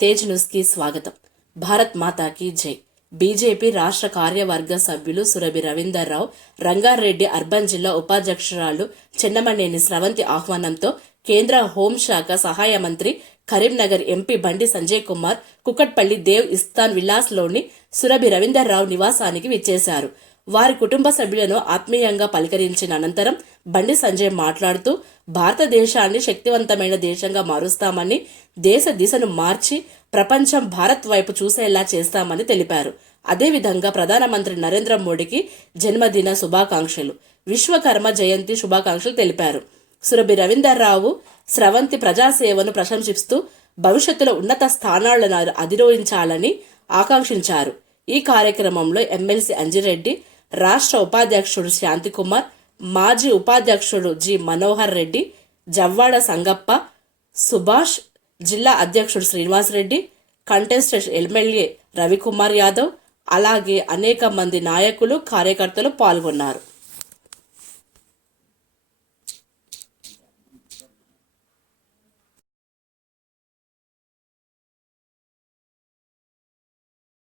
తేజ్ న్యూస్కి స్వాగతం. భారత్ మాతాకి జై. బీజేపీ రాష్ట్ర కార్యవర్గ సభ్యులు సురభి రవీందర్రావు రంగారెడ్డి అర్బన్ జిల్లా ఉపాధ్యక్షురాలు చెన్నమనేని స్రవంతి ఆహ్వానంతో కేంద్ర హోంశాఖ సహాయ మంత్రి కరీంనగర్ ఎంపీ బండి సంజయ్ కుమార్ కుకట్పల్లి దేవ్ ఇస్తాన్ విలాస్లోని సురభి రవీందర్రావు నివాసానికి విచ్చేశారు. వారి కుటుంబ సభ్యులను ఆత్మీయంగా పలకరించిన అనంతరం బండి సంజయ్ మాట్లాడుతూ భారతదేశాన్ని శక్తివంతమైన దేశంగా మారుస్తామని దేశ దిశను మార్చి ప్రపంచం భారత్ వైపు చూసేలా చేస్తామని తెలిపారు. అదేవిధంగా ప్రధానమంత్రి నరేంద్ర మోడీకి జన్మదిన శుభాకాంక్షలు. విశ్వకర్మ జయంతి శుభాకాంక్షలు తెలిపారు. సురభి రవీందర్రావు స్రవంతి ప్రజాసేవను ప్రశంసిస్తూ భవిష్యత్తులో ఉన్నత స్థానాలను అధిరోహించాలని ఆకాంక్షించారు. ఈ కార్యక్రమంలో ఎమ్మెల్సీ అంజిరెడ్డి రాష్ట్ర ఉపాధ్యక్షుడు శాంతికుమార్ మాజీ ఉపాధ్యక్షుడు జి మనోహర్ రెడ్డి జవ్వాడ సంగప్ప సుభాష్ జిల్లా అధ్యక్షుడు శ్రీనివాస్ రెడ్డి కంటెస్టెంట్ ఎమ్మెల్యే రవికుమార్ యాదవ్ అలాగే అనేక మంది నాయకులు కార్యకర్తలు పాల్గొన్నారు.